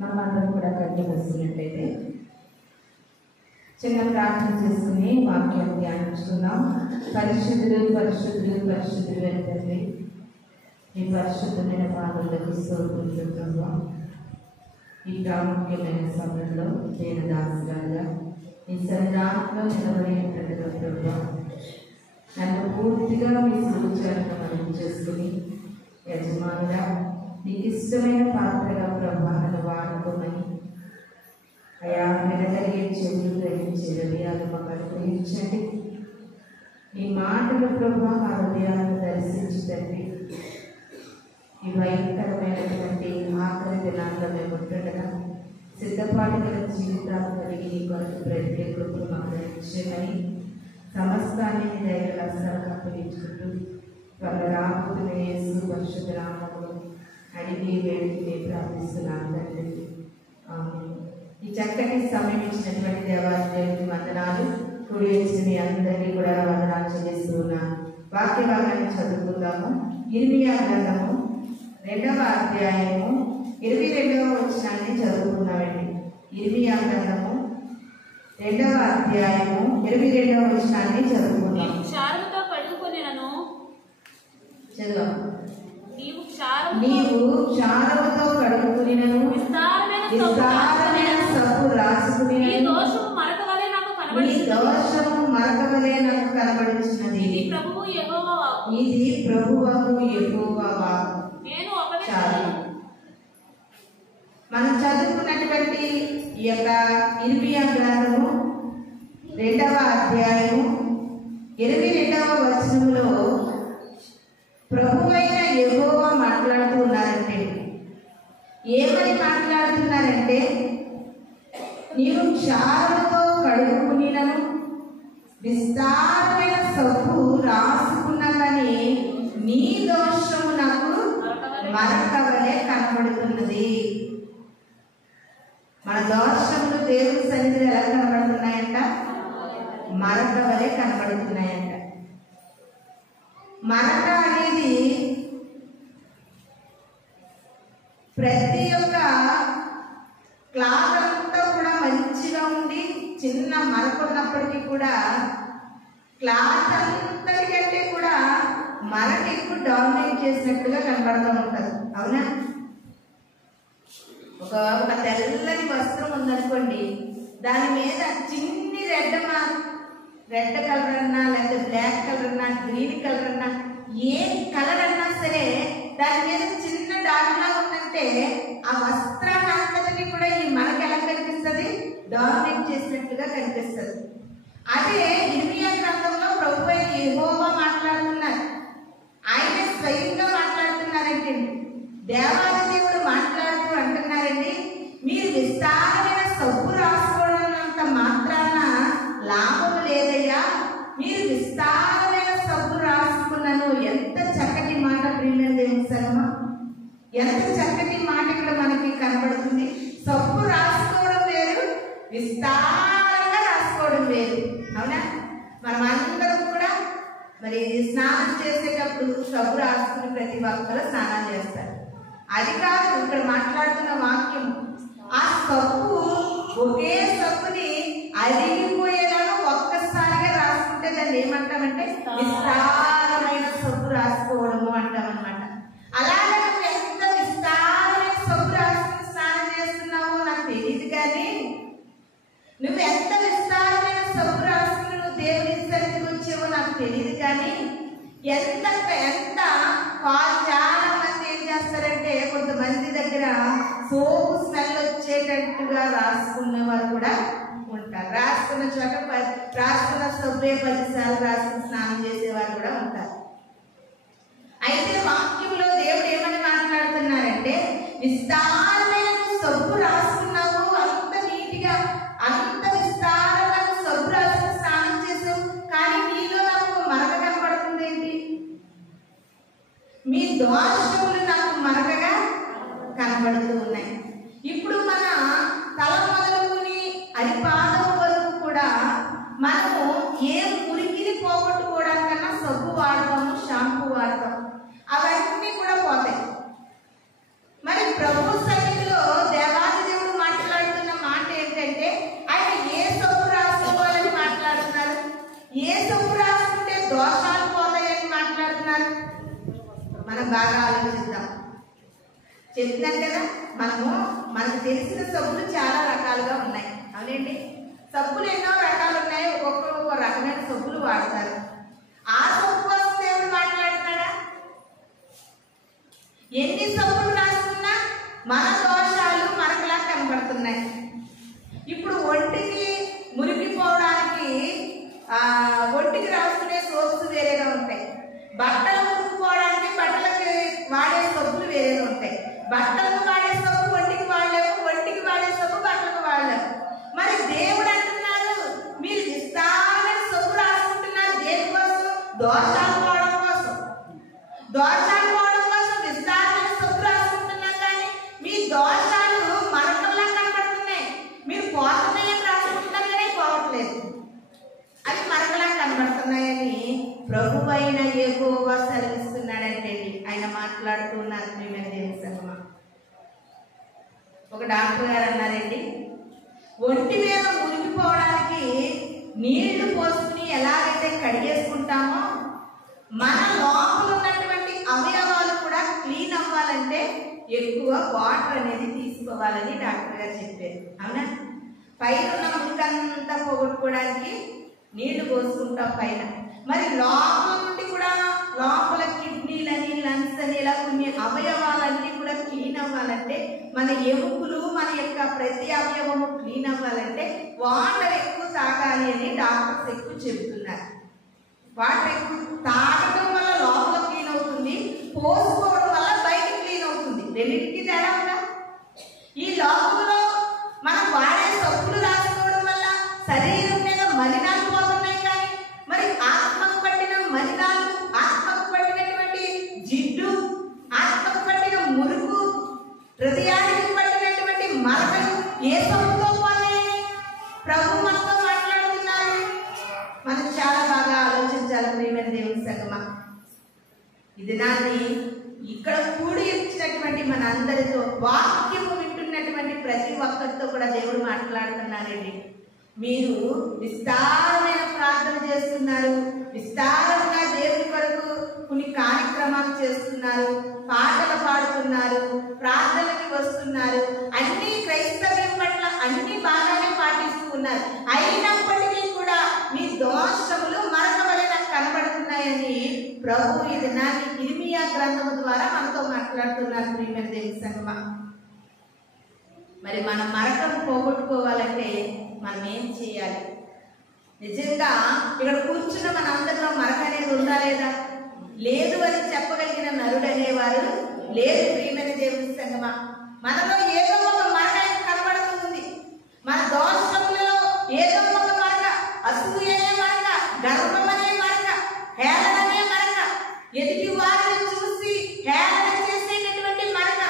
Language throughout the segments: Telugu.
మనమందరం కూడా కళ్ళు వస్తున్నట్లయితే చిన్న ప్రార్థన చేసుకుని వాక్యాన్ని ధ్యానించుకుందాం. పరిశుద్ధులు పరిశుద్ధులు పరిశుద్ధులు అంటే ఈ పరిశుద్ధమైన పాదములకు స్తోత్రం. ఈ ప్రాముఖ్యమైన సమయంలో నేను దాసురాలుగా ఈ సన్నిధానంలో నిలబడేటువంటి ప్రభు నన్ను పూర్తిగా మీ సూచనను మనం చేసుకుని యజమానుగా నీకు ఇష్టమైన పాత్రగా ప్రభావాన్ని వాడుకోమని అయా వినగలిగే చెవులు గ్రహించే హృదయాలు మాకు అనుగ్రహించండి. ఈ మాటలు ప్రభా మా హృదయాలను దర్శించండి. ఈ భయంకరమైనటువంటి ఆఖరి దినాల్లో మేము ఉంటుండగా సిద్ధపాటు గల జీవితాలు కలిగి నీ కొరకు ప్రత్యేక కృపను మాకు దర్శించమని సమస్తాన్ని దయగల అస్సలు అప్పగించుకుంటూ వాళ్ళ రాబోతున్న యేసు పరిశుద్ధ నామములో అడిగి వేడికి ప్రార్థిస్తున్నాను తండ్రి. ఈ చక్కటి సమయం ఇచ్చినటువంటి దేవాలయానికి వందనాలు. కూడి వచ్చిన మీ అందరినీ కూడా వందనాలు చెల్లిస్తున్నాను. వాక్య భాగాన్ని చదువుకుందాము. ఇర్మియా గ్రంథము 2వ అధ్యాయము 22వ వచనాన్ని చదువుకున్నామండి. ఇర్మియా గ్రంథము 2వ అధ్యాయము 22వ వచనాన్ని చదువుకున్నాం. నీవు క్షారముతో కడుక్కునినను విస్తారమైన సబ్బు రాసుకుని నీ దోషము మరకవలే నాకు కనబడుచున్నది. ఇది ప్రభువగు యెహోవా వాక్కు. మనం చదువుకున్నటువంటి ఈ యొక్క ఇర్మియా గ్రంథము 2వ అధ్యాయము 22వ వచనంలో ప్రభువైన యెహోవా మాట్లాడుతూ ఉన్నారంటే ఏమని మాట్లాడుతున్నారంటే, నీవు క్షారముతో కడుక్కునినను విస్తారమైన సబ్బు రాసుకున్నా కానీ నీ దోషము నాకు మరకవలే కనబడుతున్నది. మన దోషములు దేవుని సన్నిధిలో ఎలా కనబడుతున్నాయంట? మరకవలే కనబడుతున్నాయంట. మరక అనేది ప్రతి ఒక్క క్లాత్ అంతా కూడా మంచిగా ఉండి చిన్న మరక ఉన్నప్పటికీ కూడా క్లాత్ అంతటికంటే కూడా మరక ఎక్కువ డామినేట్ చేసినట్టుగా కనబడుతూ ఉంటుంది. అవునా? ఒక తెల్లని వస్త్రం ఉందనుకోండి, దాని మీద చిన్ని రెడ్ కలర్ అన్నా లేకపోతే బ్లాక్ కలర్ అన్నా గ్రీన్ కలర్ అన్నా ఏ కలర్ అన్నా సరే దాని మీద చిన్న డాట్లా ఉందంటే ఆ వస్త్రాన్ని అంతటిని కూడా ఈ మనకి ఎలా కనిపిస్తుంది? డామినేట్ చేసినట్లుగా కనిపిస్తుంది. అదే ఇర్మియా గ్రంథంలో ప్రభువైన యెహోవా మాట్లాడుతున్నారు. ఆయన స్వయంగా మాట్లాడుతున్నారండి. దేవాది దేవుడు మాట్లాడుతూ అంటున్నారండి, మీరు విస్తారమైన సబ్బు రాసుకోవడంత మాత్రాన లాభం లేదయ్యా, మీరు విస్తారమైన సబ్బు రాసుకున్నాను. ఎంత చక్కటి మాట ప్రియమైన దేవుని సర్మ, ఎంత చక్కటి మాట ఇక్కడ మనకి కనబడుతుంది. సబ్బు రాసుకోవడం వేరు, విస్తారంగా రాసుకోవడం వేరు. అవునా? మనం అందరం కూడా మరి స్నానం చేసేటప్పుడు సబ్బు రాసుకుని ప్రతి ఒక్కరు స్నానం చేస్తారు. అది కాదు ఇక్కడ మాట్లాడుతున్న వాక్యం. ఆ సబ్బు ఒకే సబ్బుని అరిగిపోయేలాగా ఒక్కసారిగా రాసుకుంటే దాన్ని ఏమంటామంటే విస్తారమైన సబ్బు రాసుకోవడము అంటామన్నమాట. అలాగే నువ్వు ఎంత విస్తారమైన సబ్బు రాసుకుని స్నానం చేస్తున్నావో నాకు తెలియదు, కానీ నువ్వు ఎంత విస్తారమైన సబ్బు రాసుకుని నువ్వు దేవుని సన్నిధికి వచ్చావో నాకు తెలియదు, కానీ ఎంత చాలా మంది ఏం చేస్తారంటే కొంతమంది దగ్గర సోపు స్మెల్ వచ్చేటట్టుగా రాసుకున్న వారు కూడా ఉంటారు. రాసుకున్న చోట రాసుకున్న సబ్బే 10 సార్లు రాసుకుని స్నానం చేసేవారు కూడా ఉంటారు. అయితే వాక్యంలో దేవుడు ఏమని మాట్లాడుతున్నారంటే, విస్తారమైన సబ్బు రాసుకున్నావు, అంత నీటిగా అంత విస్తారంగా సబ్బు రాసుకుని స్నానం చేసావు, కానీ నీలో నాకు మరక కనపడుతుంది ఏంటి? మీ దోషములు నాకు మరకగా కనబడుతూ ఉన్నాయి. ఇప్పుడు మన తల మొదలుకుని అరిపాదం వరకు కూడా మనము ఏ మురికిని పోగొట్టుకోవడానికన్నా సబ్బు వాడతాము, షాంపూ వాడతాము, అవన్నీ కూడా పోతాయి. మరి ప్రభు సన్నిధిలో దేవాది మనం బాగా ఆలోచిద్దాం. చెప్తున్నాను కదా, మనకు తెలిసిన సబ్బులు చాలా రకాలుగా ఉన్నాయి. అవునండి, సబ్బులు ఎన్నో రకాలు ఉన్నాయి. ఒక్కొక్కరు ఒక్కొక్క రకమైన సబ్బులు వాడతారు. ఆ సబ్బు కోసం దేవుడు మాట్లాడుతున్నాడా? ఎన్ని సబ్బులు రాసుకున్నా మన దోషాలు మనకులా కనబడుతున్నాయి. ఇప్పుడు ఒంటికి మురిగిపోవడానికి ఒంటికి రాసుకునే సోప్స్ వేరేగా ఉంటాయి. బట్టలు మురిగిపోవడానికి బట్టలకి వాడే సబ్బులు వేరేగా ఉంటాయి. బట్టలకు వాడే సబ్బు ఒంటికి వాడలేము, ఒంటికి వాడే సబ్బు బట్టలకు వాడలేము. మరి దేవుడు అంటున్నారు, మీరు విస్తారమైన సబ్బు రాసుకుంటున్నారు. దేనికోసం? దోషాలు పోవడం కోసం. దోషాలు పోవడం కోసం విస్తారమైన సబ్బు రాసుకుంటున్నారు. కానీ మీ దోషాలు మరకల్లా కనబడుతున్నాయి. మీరు పోతున్నాయని రాసుకుంటున్నారు కానీ పోవట్లేదు, అవి మరకలా కనబడుతున్నాయని ప్రభువైన యెహోవా సెలవిస్తున్నాడంటే ఆయన మాట్లాడుతున్నారు. ప్రియమైన దేవుని సంగమా, ఒక డాక్టర్ గారు అన్నారండి, ఒంటి మీద మునిగిపోవడానికి నీళ్లు పోసుకుని ఎలాగైతే కడిగేసుకుంటామో మన లోపల ఉన్నటువంటి అవయవాలు కూడా క్లీన్ అవ్వాలంటే ఎక్కువ వాటర్ అనేది తీసుకోవాలని డాక్టర్ గారు చెప్పారు. అవునా? పైన ఉన్న మురికంతా పోగొట్టుకోవడానికి నీళ్లు పోసుకుంటాం పైన. మరి లోపల నుండి కూడా లోపల కిడ్నీలని లంగ్స్ అని ఇలా కొన్ని అవయవాలన్నీ కూడా క్లీన్ అవ్వాలంటే, మన ఎముకలు మన యొక్క ప్రతి అవయవము క్లీన్ అవ్వాలంటే వాటర్ ఎక్కువ తాగాలి అని డాక్టర్స్ ఎక్కువ చెబుతున్నారు. వాటర్ ఎక్కువ తాగడం వల్ల లోపల క్లీన్ అవుతుంది, పోసుకోవడం వల్ల బయట క్లీన్ అవుతుంది. రెండింటికి తేడా ఉందా? ఈ లోపలలో మనం వాడే సబ్బులు రాసుకోవడం వల్ల శరీరం మీద మలినాలు పోతున్నాయి. కానీ మరి ఆత్మకు పట్టిన మలినాలు, ఆత్మకు పట్టినటువంటి జిడ్డు, ఆత్మకు పట్టిన మురుగు, హృదయానికి పట్టినటువంటి మరకలు ఏ సబ్బుతో పోతాయని ప్రభు మనతో మాట్లాడుతున్నారు. మనం చాలా బాగా ఆలోచించాలి. ప్రియమైన దేవుని సంగమా, ఇది నాది ఇక్కడ కూడి ఇచ్చినటువంటి మన అందరితో, వాక్యము వింటున్నటువంటి ప్రతి ఒక్కరితో కూడా దేవుడు మాట్లాడుతున్నారండి. మీరు విస్తారమైన ప్రార్థన చేస్తున్నారు, విస్తారంగా దేవుని కొరకు కొన్ని కార్యక్రమాలు చేస్తున్నారు, పాటలు పాడుతున్నారు, ప్రార్థనకి వస్తున్నారు, అన్ని క్రైస్తవ్యం పట్ల అన్ని బాగానే పాటిస్తూ ఉన్నారు. అయినప్పటికీ కూడా మీ దోషములు మరొక వలె నాకు కనబడుతున్నాయని ప్రభు ఇది నాటి ఇర్మియా గ్రంథము ద్వారా మనతో మాట్లాడుతున్నారు. ప్రియమైన దేవుని సంగమా, మరి మన మరకను పోగొట్టుకోవాలంటే మనం ఏం చేయాలి? నిజంగా ఇక్కడ కూర్చున్న మన అందరిలో మరక అనేది ఉందా లేదా? లేదు అని చెప్పగలిగిన నరుడు అనేవారు లేదు. ప్రియమైన దేవుని సంగమా, మనలో ఏదో ఒక మరక కనబడుతుంది. మన దోషములలో ఏదో ఒక మరక, అసూయ అనే మరక, గర్వం అనే మరక, హేళన అనే మరక, ఎదుటి వారిని చూసి హేళన చేసేటటువంటి మరక,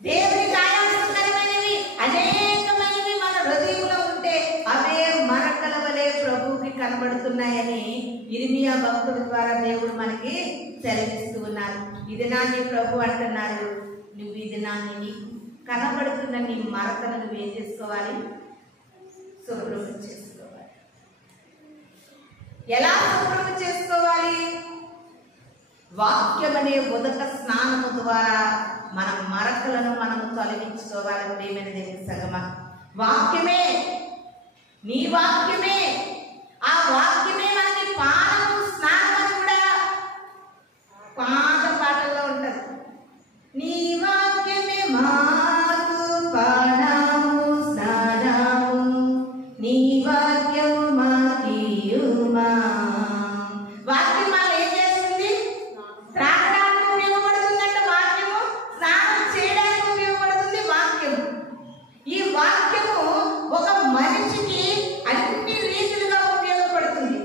దేవునికి ఆయాసకరమైనవి అనేకమైనవి మన హృదయంలో ఉంటే అవే మరకల వలె ప్రభువుకి కనబడుతున్నాయని ఇర్మియా భక్తుడి ద్వారా దేవుడు మనకి సెలవిస్తూ ఉన్నారు. ఇది నాని ప్రభు అంటున్నారు, నువ్వు ఇది నాని కనబడుతున్న నీ మరకను నువ్వేం చేసుకోవాలి? శుభ్రం చేసుకోవాలి. ఎలా శుభ్రం చేసుకోవాలి? వాక్యం అనే ఉదక స్నానము ద్వారా మన మరకలను మనము తొలగించుకోవాలి. ప్రియమైన దేవుని సంగమా, వాక్యమే, నీ వాక్యమే, ఆ వాక్యమే మనకి పానము స్నానం కూడా పాత పాటల్లో ఉంటది. నీ వాక్యమే మాకు పానము స్నానము, నీ వాక్యము మాకియుమా. వాక్యం మనం ఏం చేస్తుంది? త్రాగడానికి ఉపయోగపడుతుందంట వాక్యము, స్నానం చేయడానికి ఉపయోగపడుతుంది వాక్యము. ఈ వాక్యము ఒక మనిషికి అన్ని రీతిలుగా ఉపయోగపడుతుంది.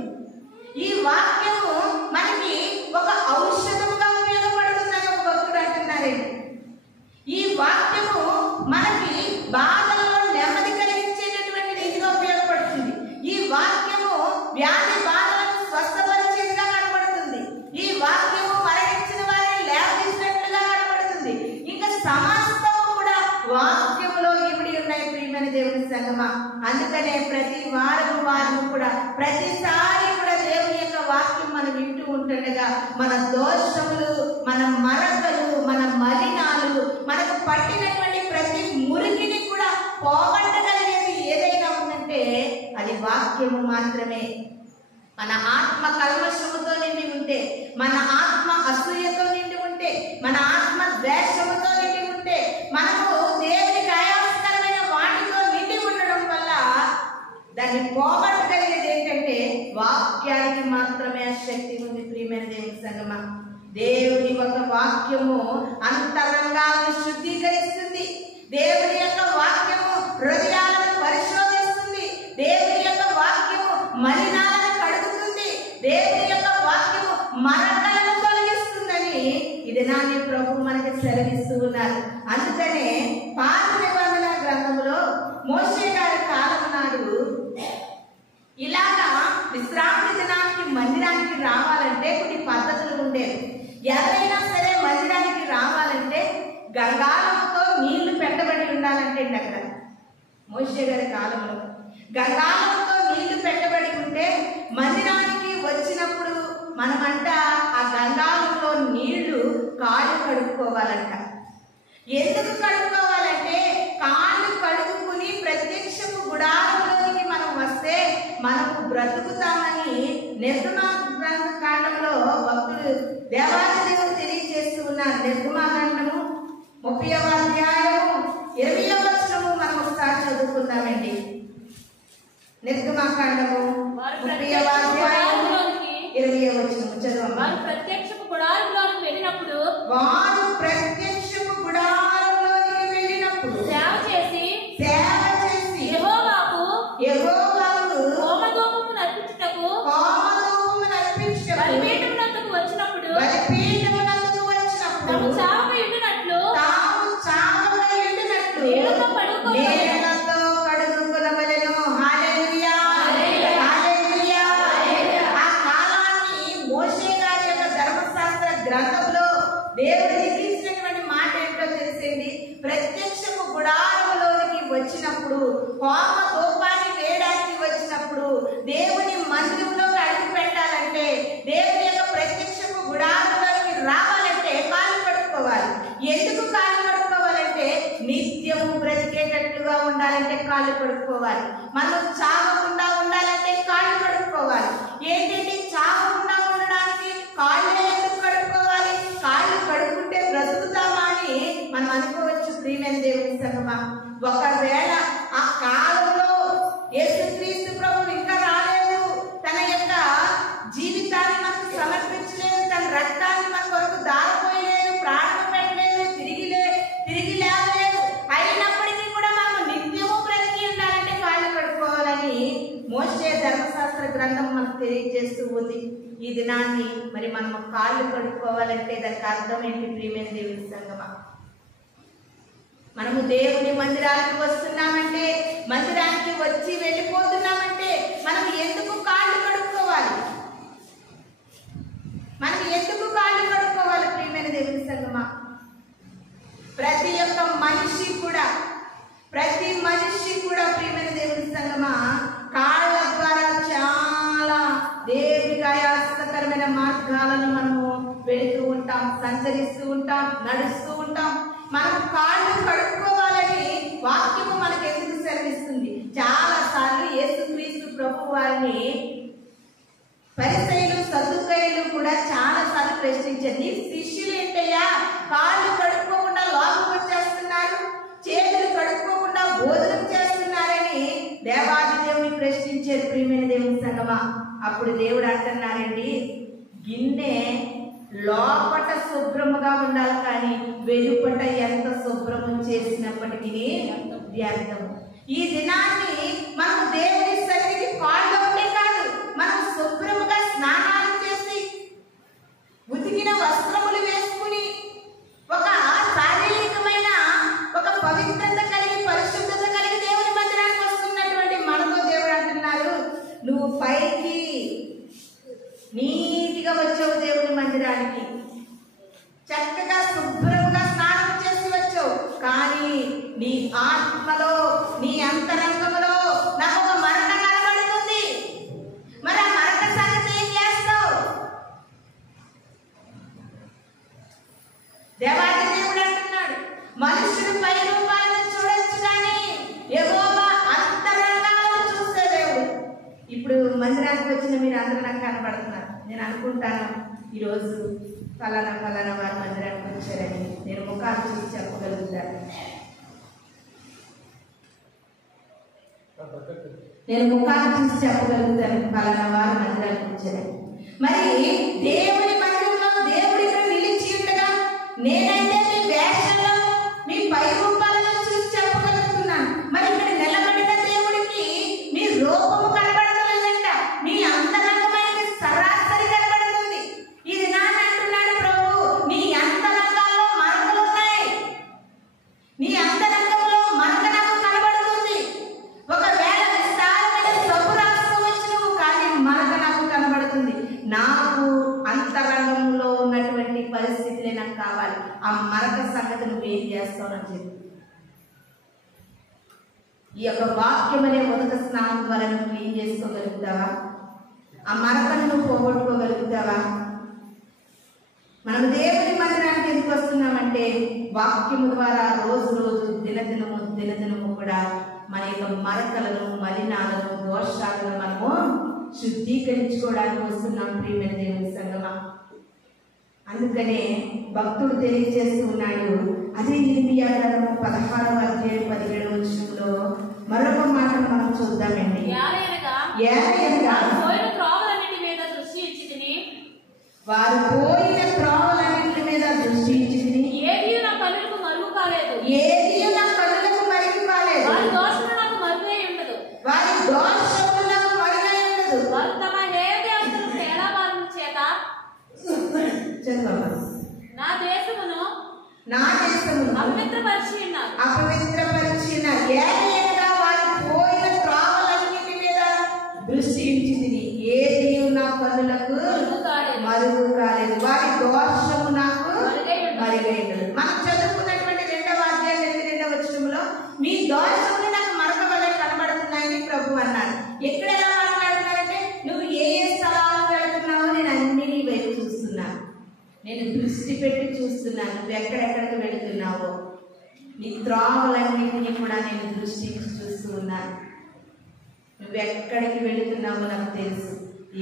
ఈ వాక్యము మనకి ఒక ఔషధముగా ఉపయోగపడుతుందని ఒక భక్తుడు అంటున్నారండి. ఈ వాక్యము మనకి బాధలలో నెమ్మది కలిగించేటటువంటి రీతిగా ఉపయోగపడుతుంది. ఈ వాక్యము వ్యాధి బాధలను స్వస్థపరిచేదిగా కనబడుతుంది. ఈ వాక్యము మరణించిన వారిని లేవదీసినట్లుగా కనబడుతుంది. ఇంకా సమస్తము కూడా వాక్యములో ఇమిడి ఉన్నాయి. ప్రియమైన దేవుని సంగమా, అందుకనే ప్రతి వారము కూడా ప్రతిసారి కూడా దేవుని యొక్క వాక్యం మనం వింటూ ఉంటూ ఉంటుండగా మన దోషములు, మన మరకలు, మన మలినాలు, మనకు పట్టినటువంటి ప్రతి మురికిని కూడా పోగొట్టగలిగేది ఏదైనా ఉందంటే అది వాక్యము మాత్రమే. మన ఆత్మ కల్మషముతో నిండి ఉంటే, మన ఆత్మ అసూయతో నిండి ఉంటే, మన ఆత్మ ద్వేషముతో నిండి ఉంటే, మనము దేవునికి ఆయాసకరమైన వాటితో నిండి ఉండడం వల్ల దాన్ని పోగొట్టగలిగేది ఏంటంటే వాక్యానికి మాత్రమే ఆ శక్తి ఉంది. ప్రియమైన దేవుని సంగమా, దేవుని యొక్క వాక్యము అంతరంగాలను శుద్ధీకరిస్తుంది. దేవుని యొక్క వాక్యము హృదయాలను పరిశోధిస్తుంది. దేవుని యొక్క వాక్యము మలినాలను కడుగుతుంది. దేవుని యొక్క వాక్యము మరకలను తొలగిస్తుందని ఈ దినాన్ని ప్రభు మనకి సెలవిస్తూ ఉన్నారు. అందుకనే పాత నిబంధన గ్రంథంలో మోషే గారి కాలం నాడు ఇలాగా విశ్రాంతి దినానికి మందిరానికి రావాలంటే కొన్ని పద్ధతులు ఉండేవి. ఎవరైనా సరే మందిరానికి రావాలంటే గంగాళంతో నీళ్లు పెట్టబడి ఉండాలంటే అక్కడ మోషే గారి కాలంలో గంగాళంతో నీళ్లు పెట్టబడి ఉంటే మందిరానికి వచ్చినప్పుడు మనమంట ఆ గంగాళంలో నీళ్లు కాళ్ళు కడుక్కోవాలంట. ఎందుకు కడుక్కోవాలంటే కాళ్ళు కడుక్కుని ప్రత్యక్షపు గుడారంలోకి మనం వస్తే మనము బ్రతుకుతామని నిర్గమాకాండంలో భక్తులు దేవాది దేవుడు తెలియజేస్తూ ఉన్నారు. నిర్గమాకాండము 30వ అధ్యాయము 20వ వచనము మనం ఒకసారి చదువుకుందామండి. నిర్గమాకాండము 30వ అధ్యాయము 20వ వచనము చదవండి. వారు ప్రత్యక్షపు గుడారంలోకి వెళ్ళినప్పుడు సేవ చేసి యెహోవాకు హోమధూపమును అర్పించుటకు బలిపీఠమునొద్దకు వచ్చినప్పుడు తాము చావక ఉండినట్లు నీళ్లతో కడుగుకొనవలెను. హల్లెలూయా, హల్లెలూయా. ఆ కాలాన్ని మోషే గారి యొక్క ధర్మశాస్త్ర గ్రంథంలో దేవుడు లిఖించినటువంటి మాట ఏంటో తెలిసింది. ప్రత్యక్షపు గుడారములోనికి వచ్చినప్పుడు, హోమ ధూపాన్ని వేయడానికి వచ్చినప్పుడు, దేవుని మందిరంలో అడుగు పెట్టాలంటే, దేవుని యొక్క ప్రత్యక్షపు గుడారంలోకి రావాలంటే కాళ్ళు కడుక్కోవాలి. ఎందుకు కాళ్ళు కడుక్కోవాలంటే నిత్యము బ్రతికేటట్లుగా ఉండాలంటే కాళ్ళు కడుక్కోవాలి. మనం చావకుండా ఉండాలంటే కాళ్ళు కడుక్కోవాలి. ఏంటంటే చావకుండా ఉండడానికి కాళ్ళు ఎందుకు కడుక్కోవాలి? కాళ్ళు కడుక్కుంటే బ్రతుకుతామా అని మనం అనుకోవచ్చు. ప్రియమైన దేవుని సంగమా, ఒకవేళ ఆ కాలంలో యేసుక్రీస్తు ప్రభు ఇంకా రాలేదు, తన యొక్క జీవితాన్ని మనకు సమర్పించలేదు, తన రక్తాన్ని మన కొరకు దారిపోయలేదు, ప్రాణం పెట్టలేదు, తిరిగి లేవలేదు. అయినప్పటికీ కూడా మనం నిత్యము బ్రతికి ఉండాలంటే కాళ్ళు కడుక్కోవాలని మోషే ధర్మశాస్త్ర గ్రంథం మనకు తెలియజేస్తూ ఉంది. ఈ దినాన్ని మరి మనం కాళ్ళు కడుక్కోవాలంటే దానికి అర్థం ఏంటి? ప్రియమైన దేవుని సంగమా, మనము దేవుని మందిరానికి వస్తున్నామంటే, మందిరానికి వచ్చి వెళ్ళిపోతున్నామంటే మనం ఎందుకు కాళ్ళు కడుక్కోవాలి? మనం ఎందుకు కాళ్ళు కడుక్కోవాలి? ప్రియమైన దేవుని సంగమా, ప్రతి మనిషి కూడా ప్రియమైన దేవుని సంగమా కాళ్ళ ద్వారా చాలా దేవునికి ఆయాసకరమైన మార్గాలను మనము వెళుతూ ఉంటాం, సంచరిస్తూ ఉంటాం, నడుస్తూ ఉంటాం. మనం కాళ్ళు కడుక్కోవాలని వాక్యము మనకు ఎందుకు సెలవిస్తుంది? చాలా సార్లు యేసుక్రీస్తు ప్రభు వారిని పరిసయ్యులు, సద్దుకయ్యులు కూడా చాలా సార్లు ప్రశ్నించారు. నీ శిష్యులు ఏంటయ్యా కాళ్ళు కడుక్కోకుండా లోపలికి వచ్చేస్తున్నారు, చేతులు కడుక్కోకుండా భోజనం చేస్తున్నారని దేవాది దేవుని ప్రశ్నించారు. ప్రియమైన దేవుని సంగమా, అప్పుడు దేవుడు అంటున్నారండి, గిన్నె లోపట శుభ్రముగా ఉండాలి కానీ వెలుపట ఎంత శుభ్రము చేసినప్పటికీ వ్యర్థము. ఈ దినాన్ని మనం దేవుని సన్నిధికి కాళ్ళు ఉంటే కాదు, మనం శుభ్రముగా స్నానాలు చేసి ఉతికిన వస్త్రములు వేసుకుని ఒక శారీరకమైన ఒక పవిత్రత కలిగి పరిశుద్ధత కలిగి దేవుని మందిరానికి వస్తున్నటువంటి మనతో దేవుడు అంటున్నారు, నువ్వు పైకి నీటిగా వచ్చావు దేవుని మందిరానికి, చక్కగా శుభ్రంగా స్నానం చేసి వచ్చావు, కానీ నీ ఆత్మలో నీ అంతరంగంలో నాకు ఒక మరణ వచ్చిన మీరు అందరూ నాకు కనబడుతున్నారు. నేను అనుకుంటాను ఈరోజు ఫలానా వారి మందిరానికి వచ్చారని నేను ముఖాలు చూసి చెప్పగలుగుతాను. ఫలానా వారి మందిరానికి వచ్చారని. మరి దేవుని మందిరంలో దేవుడి ఇక్కడ నిలిచి ఉండగా నేనంటే మీ వేషంలో మీ పై రూపాలను చూసి చెప్పగలుగుతున్నాను. మరి ఇక్కడ నిలబడిన దేవుడికి మీ రూపము కనబడలేదంట, మీ అంతరంగమైన సరాసరి కనబడుతుంది. ఇది నాన్న అంటున్నాడు ప్రభు, నీ అంతరంగాల్లో మరకలు ఉన్నాయి, నీ అంతరంగంలో మరక నాకు కనబడుతుంది. ఒకవేళ విస్తారమైన సబ్బు రాసుకోవచ్చు నువ్వు, కానీ మరక నాకు కనబడుతుంది. నాకు అంతరంగంలో ఉన్నటువంటి పరిస్థితులే నాకు కావాలి. ఆ మరక సంగతి నువ్వు ఏం చేస్తావు అని చెప్పి ఈ యొక్క వాక్యం అనే ఉదక స్నానం ద్వారా నువ్వు క్లీన్ చేసుకోగలుగుతావా? ఆ మరకను నువ్వు పోగొట్టుకోగలుగుతావా? మనం దేవుని మందిరానికి ఎందుకు వస్తున్నామంటే వాక్యము ద్వారా రోజు దినదినము కూడా మన యొక్క మరకలను, మలినాలను, దోషాలను మనము శుద్ధీకరించుకోవడానికి వస్తున్నాం ప్రియమైన దేవుని సంగమా. అందుకనే భక్తుడు తెలియజేస్తూ ఉన్నాడు. అదే ఇర్మియా గ్రంథము 16వ అధ్యాయం 17వ వచనంలో మరొక మాటను మనం చూద్దామండి. వారు పోయిన త్రోవలన్నిటి మీద దృష్టి ఇచ్చితిని, ఏదియు నా కన్నులకు మరుగు కాలేదు. వారి దోషము నాకు మరుగై ఉండదు. వారు తమ హేయ దేవతలకు తేలావారుల చేత నా దేశమును అపవిత్రపరిచి ఉన్నారు. పోయిన త్రోవలన్నిటి మీద దృష్టి ఉంచింది. ఏది నా కన్నులకు మరుగు కాలేదు, వారి దోషము నాకు మరుగై ఉండదు. మనం చదువుకున్నటువంటి 2వ అధ్యాయం 2వ వచనంలో మీ దోషములు నాకు మరక వలె కనబడుతున్నాయని ప్రభు అన్నారు. ఎక్కడ ఎలా మాట్లాడుతున్నారంటే నువ్వు ఏ స్థలాలకు వెళ్తున్నావో నేను అన్ని నీ వైపు చూస్తున్నాను, నేను దృష్టి పెట్టి చూస్తున్నాను. నువ్వు ఎక్కడెక్కడికి వెళుతున్నావో నీ త్రోవలన్నింటినీ కూడా నేను దృష్టి చూస్తూ ఉన్నాను. నువ్వు ఎక్కడికి వెళుతున్నావో నాకు తెలుసు.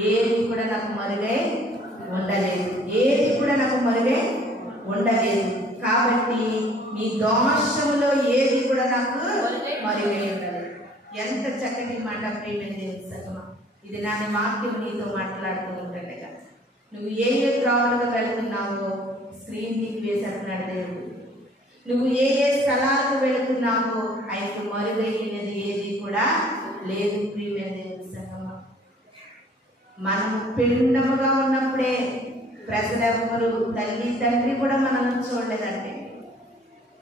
ఏది కూడా నాకు మరుగై ఉండలేదు. కాబట్టి నీ దోషములో ఏది కూడా నాకు మరుగై ఉండలేదు. ఎంత చక్కటి మాట ప్రియమైన దేవుని సంగమా. ఇది నా వాక్యం నీతో మాట్లాడుతూ ఉంటుండగా నువ్వు ఏ త్రోవలుగా వెళుతున్నావో స్క్రీన్ నీకు వేసేస్తున్నాడు దేవుడు. నువ్వు ఏ స్థలాలకు వెళుతున్నావో ఆయనకు మరుగైనది ఏది కూడా లేదు ప్రియమైన దేవుని సంగమా. మనం పిండముగా ఉన్నప్పుడే ప్రజలెవ్వరు, తల్లి తండ్రి కూడా మనల్ని చూడలేదంటే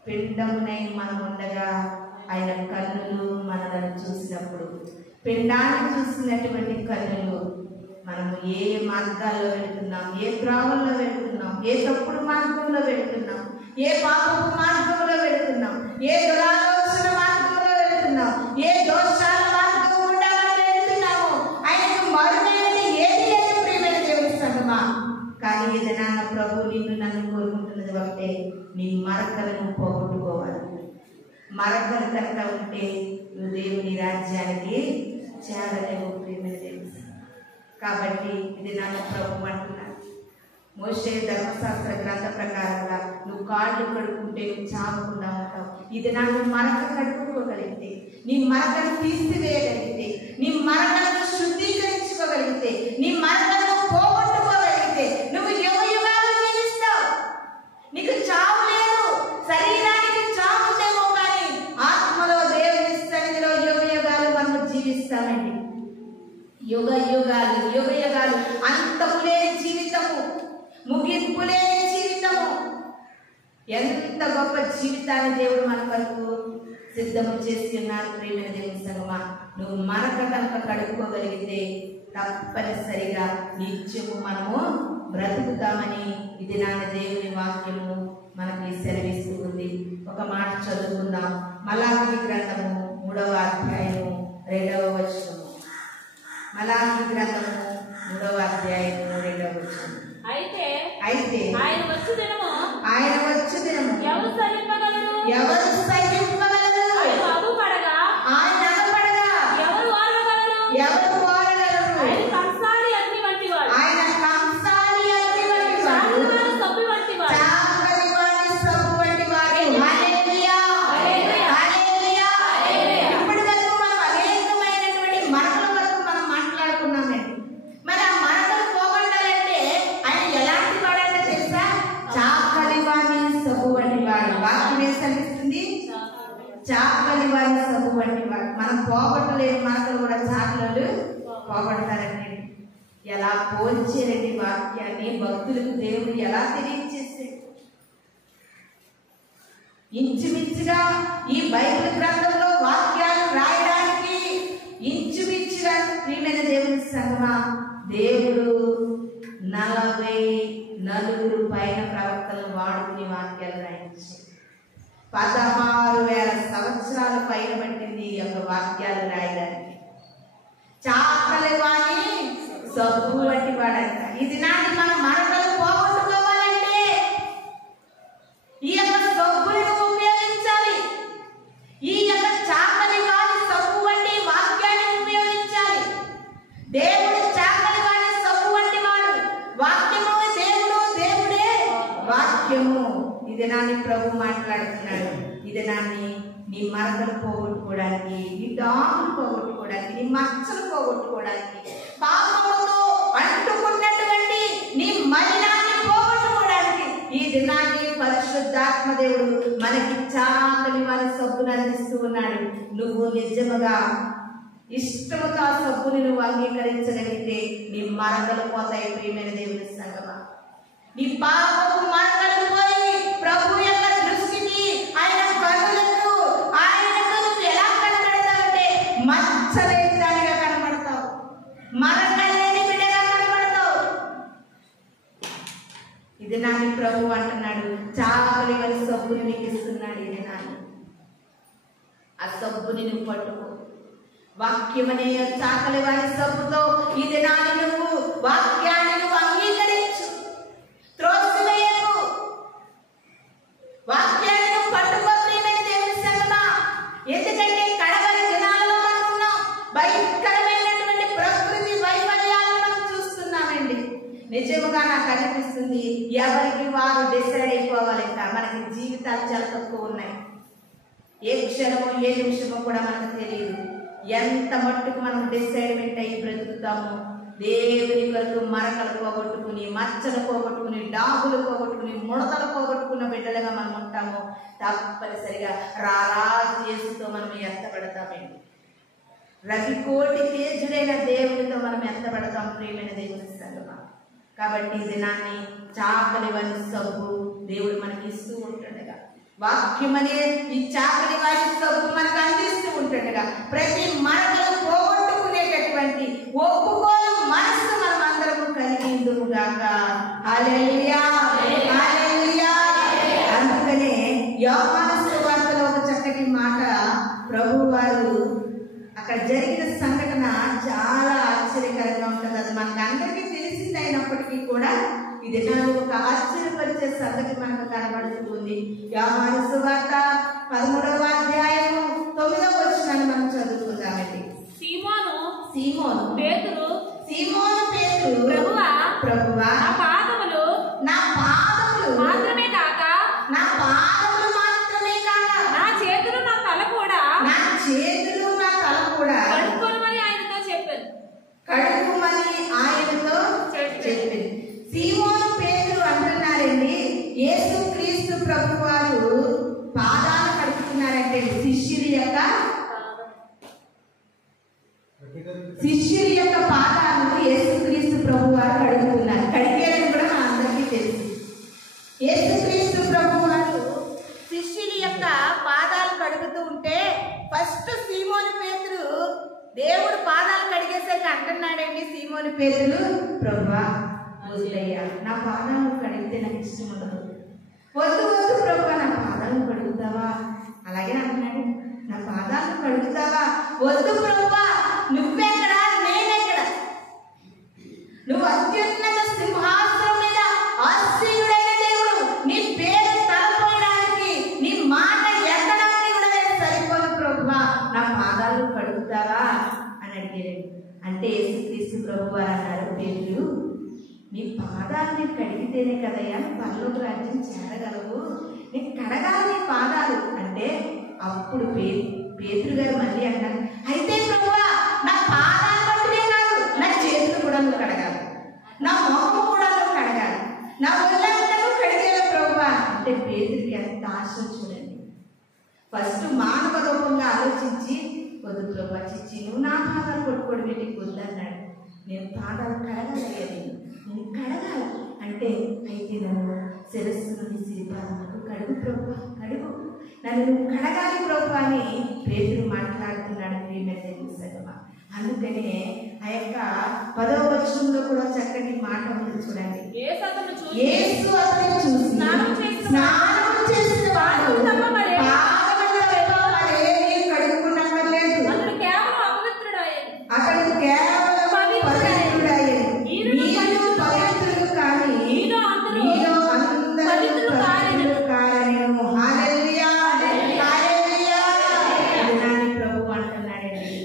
పిండమునై మనం ఉండగా ఆయన కన్నులు మనలను చూసినప్పుడు, పిండాన్ని చూసినటువంటి కన్నులు మనము ఏ మార్గాల్లో వెళుతున్నాం, ఏ త్రోవల్లో వెళుతున్నాం, ఏ తప్పుడు మార్గంలో వెళుతున్నాం, ఏ పాపపు మార్గంలో వెళుతున్నాం, ఏ దురాలోచన మార్గంలో వెళుతున్నాం, ఏ దోషాల మార్గం గుండా వెళుతున్నాము, ఆయనకు మరుగైనది ఏది లేదు ప్రియమైన దేవుని సంగమా. కానీ ఏదైనా ప్రభు నన్ను కోరుకుంటున్నది ఒకటే, నీ మరకలను పోగొట్టుకోవాలి. మరకలు కనుక ఉంటే నువ్వు దేవుని రాజ్యానికి చేరలేవు ప్రియమైన దేవుని. కాబట్టి ఇది నన్ను ప్రభు అంటున్నాను. మోషే ధర్మశాస్త్ర గ్రంథ ప్రకారంగా నువ్వు కాళ్ళు కడుక్కుంటే నువ్వు చావకుండా ఉంటావు. ఇది నన్ను మరక కడుక్కోగలిగితే, నీ మరకను తీసివేయగలిగితే, నీ మరకలను శుద్ధీకరించుకోగలిగితే, నీ మరకలను పోగొట్టుకోగలిగితే నువ్వు యుగాలు జీవిస్తావు. నీకు చావు లేదు. శరీరానికి చావు ఉందేమో కానీ ఆత్మలో దేవుని సన్నిధిలో యుగాలు మనం జీవిస్తామండి. యుగాలు అంతము లేని జీవితము, ముగింపు లేని జీవితము. ఎంత గొప్ప జీవితాన్ని దేవుడు మన కొరకు సిద్ధము చేసి ఉన్నారు ప్రియమైన దేవుని సంగమా. నువ్వు మరక కనుక కడుక్కోగలిగితే తప్పనిసరిగా నిత్యము మనము బ్రతుకుతామని ఇది నా దేవుని వాక్యము మనకి సెలవిస్తుంది. ఒక మాట చదువుకుందాం. మలాకి గ్రంథము 3వ అధ్యాయము 2వ వచనము. మలాకి గ్రంథము 3వ అధ్యాయము 2వ వచనం. అయితే ఆయన వచ్చు దినము ఎవరు సహింపగలరు? ఆయన అగుపడగా ఎవరు ఓర్వగలరు? ఆయన చాకలి వారి సబ్బు వంటి వాడు. మనం పోగొట్టలేని మరకలు కూడా చాకలు పోగొడతారండి. ఎలా పోల్చారండి వాక్యాన్ని భక్తులకు దేవుడు ఎలా తెలియజేశాడు. ఇంచుమించుగా ఈ బైబిల్ గ్రంథంలో వాక్యాలు రాయడానికి ఇంచుమించుగా ప్రియమైన దేవుని సంగమా దేవుడు 40 పైన ప్రవక్తలను వాడుకుని వాక్యాలు రాయించారు. 16,000 సంవత్సరాల పైన పట్టింది ఈ యొక్క వాక్యాలు రాయడానికి. చాకలి వాణి సబ్బు వంటి వాడంట. ఇది నాటి మన మరకలు పోగొట్టుకోవాలంటే ఈ యొక్క సబ్బులను ఉపయోగించాలి. ఈ యొక్క చాకలి వాణి సబ్బు వంటి వాక్యాన్ని ఉపయోగించాలి. దేవుడు చాకలి వాణి సబ్బు వంటి వాడు. వాక్యము దేవుడు, దేవుడే వాక్యము. ఇది నాని ప్రభు మాట్లాడుతున్నాడు. ఇది నాన్ని నీ మరకలు పోగొట్టుకోవడానికి, నీ డాములు పోగొట్టుకోవడానికి, నీ మచ్చలు పోగొట్టుకోవడానికి, పాపముతో అంటుకున్నటువంటి నీ మలినాన్ని పోగొట్టుకోవడానికి ఈ దినాన్ని పరిశుద్ధాత్మ దేవుడు మనకి చాకలి వారి సబ్బును అందిస్తూ ఉన్నాడు. నువ్వు నిజముగా ఇష్టముతో ఆ సబ్బుని నువ్వు అంగీకరించగలిగితే నీ మరకలు పోతాయి. ప్రియమైన దేవుని సంగమా, నీ పాపపు మరకలు పోయి ప్రభు యొక్క దృష్టికి, ఆయన కనులకు, ఆయనకు నువ్వు ఎలా కనబడతావంటే మచ్చలేని దానిగా కనబడతావు, మరకలేని బిడ్డగా కనబడతావు. ఇది నాని ప్రభు అంటున్నాడు, చాకలి వారి సబ్బుని నీకు ఇస్తున్నాడు. ఇది నాని ఆ సబ్బుని నువ్వు పట్టుకో. వాక్యమనే చాకలి వారి సబ్బుతో ఈ దినాన్ని నువ్వు వాక్యాన్ని నువ్వు అంగీకరించు, త్రోసివేయకు. వాక్యాన్ని నువ్వు పట్టుకో ప్రియమైన దేవుని సంగమా. ఎందుకంటే కడవరి దినాలలో మనం ఉన్నాం. భయంకరమైనటువంటి ప్రకృతి వైఫల్యాలను మనం చూస్తున్నామండి. నిజముగా నాకు అనిపిస్తుంది, ఎవరికి వారు డిసైడ్ అయిపోవాలి. మనకి జీవితాలు చాలా తక్కువ ఉన్నాయి. ఏ క్షణమో ఏ నిమిషమో కూడా మనకు తెలియదు. ఎంత మట్టుకు మనం డిసైడ్మెంట్ అయ్యి బ్రతుకుతాము. దేవుని కొరకు మరకలు పోగొట్టుకుని, మచ్చలు పోగొట్టుకుని, డాగులు పోగొట్టుకుని, ముడతలు పోగొట్టుకున్న బిడ్డలుగా మనం ఉంటాము. తప్పనిసరిగా రారాజు యేసుతో మనం ఎత్తబడతామండి. రవికోటి తేజుడైన దేవునితో మనం ఎత్తబడతాం ప్రియమైన దేవుని సంగమా. కాబట్టి ఈ దినాన్ని చాకలి వారి సబ్బు దేవుడు మనకి ఇస్తూ ఉంటుండగా, వాక్యం అనే ఈ చాకలి వారి సబ్బు మనకు అందిస్తూ ఉంటుండగా, ప్రతి మరకలు పోగొట్టుకునేటటువంటి ఒప్పుకోలు మనసు మనం అందరము కలిగిందుగాక. హల్లెలూయా, హల్లెలూయా. అందుకనే యోహాను సువార్తలో ఒక చక్కటి మాట ప్రభు వారు అక్కడ జరిగిన సంఘటన చాలా ఆశ్చర్యకరంగా ఉంటుంది. అది మనకు అందరికీ తెలిసింది అయినప్పటికీ కూడా ఇది నాకు ఒక ఆశ్చర్యపరిచే సంగతి మనకు కనబడుతుంది. యోహాను సువార్త 13వ అధ్యాయము 9వ వచనాన్ని మనం చదువుకుందామండి. సీమోను పేతురు ప్రభువా నా పాదములు మాత్రమే కాక నా చేతులు నా తల కూడా కడుక్కోమని ఆయనతో చెప్పింది. సీమోను పేతురు అంటున్నారండి, యేసుక్రీస్తు ప్రభు వారు పాదాలు కడుక్కున్నారంటే శిష్యుడి యొక్క పాదాలను యేసుక్రీస్తు ప్రభు వారు కడుక్కున్నారు. కడిగేదని కూడా మన అందరికీ తెలుసు. యేసుక్రీస్తు ప్రభు వారు శిష్యుడి యొక్క పాదాలు కడుగుతూ ఉంటే ఫస్ట్ సీమోను పేతురు దేవుడు పాదాలు కడిగేసరికి అంటున్నాడండి, సీమోను పేతురు, ప్రభువా వదిలేయ్యా, నా పాదాలు కడిగితే నాకు ఇష్టం ఉండదు. వద్దు ప్రభువా, నా పాదాలు కడుగుతావా? అలాగే అంటున్నాడు, నా పాదాలు కడుగుతావా? వద్దు ప్రభువా, నువ్వెక్కడ నేనెక్కడ? నువ్వు అత్యున్నత సింహాసనం మీద ఆసీనుడైన దేవుడు. నీ పేరు తలపోయడానికి, నీ మాట ఎత్తడానికి కూడా నేను సరిపోదు ప్రభువా, నా పాదాలు కడుగుతావా అని అడిగాడు. అంటే యేసుక్రీస్తు ప్రభు వారు అన్నారు, పేతురు, నీ పాదాలని కడిగితేనే కదయ్యా పరలోక రాజ్యం చేరగలవు. నీకు కడగాలి నీ పాదాలు అంటే అప్పుడు పేతురు గారు మళ్ళీ అన్నారు, అయితే ప్రభువా నా పాదాలు పట్టునే కాదు, నా చేతులు కూడా నువ్వు కడగాలి, నా మొహము కూడా నువ్వు కడగాలి, నా ఒళ్ళంతా నువ్వు కడిగేలా ప్రభువా అంటే పేతురికి ఎంత ఆశ చూడండి. ఫస్ట్ మానవ ఆలోచించి వద్దు ప్రభా చిచ్చి నువ్వు నా పాదాలు కొట్టుకోవడం నీకు వద్దన్నాడు. నేను పాదాలు కడగాలయ్యా, నేను కడగాలి అంటే అయితే నన్ను శిరస్సు నుండి సిరిపాదములకు కడుగు ప్రభా, కడుగు, నన్ను నువ్వు కడగాలి ప్రభా అని పేతురు మాట్లాడుతున్నాడు. ప్రియమైన దేవుని సంగమా, అందుకనే ఆ యొక్క 10వ వచనంలో కూడా చక్కటి మాట ఉంది చూడండి. యేసు అతను చూసి స్నానం చేసిన వాడు కడుక్కునక్కర్లేదు, అతడు కేవలం పవిత్రుడాయెను. మీరు పవిత్రులు కానీ మీలో అందరూ పవిత్రులు కారెను. హల్లెలూయా, హల్లెలూయా. దినాన్ని ప్రభు అంటున్నాడండి,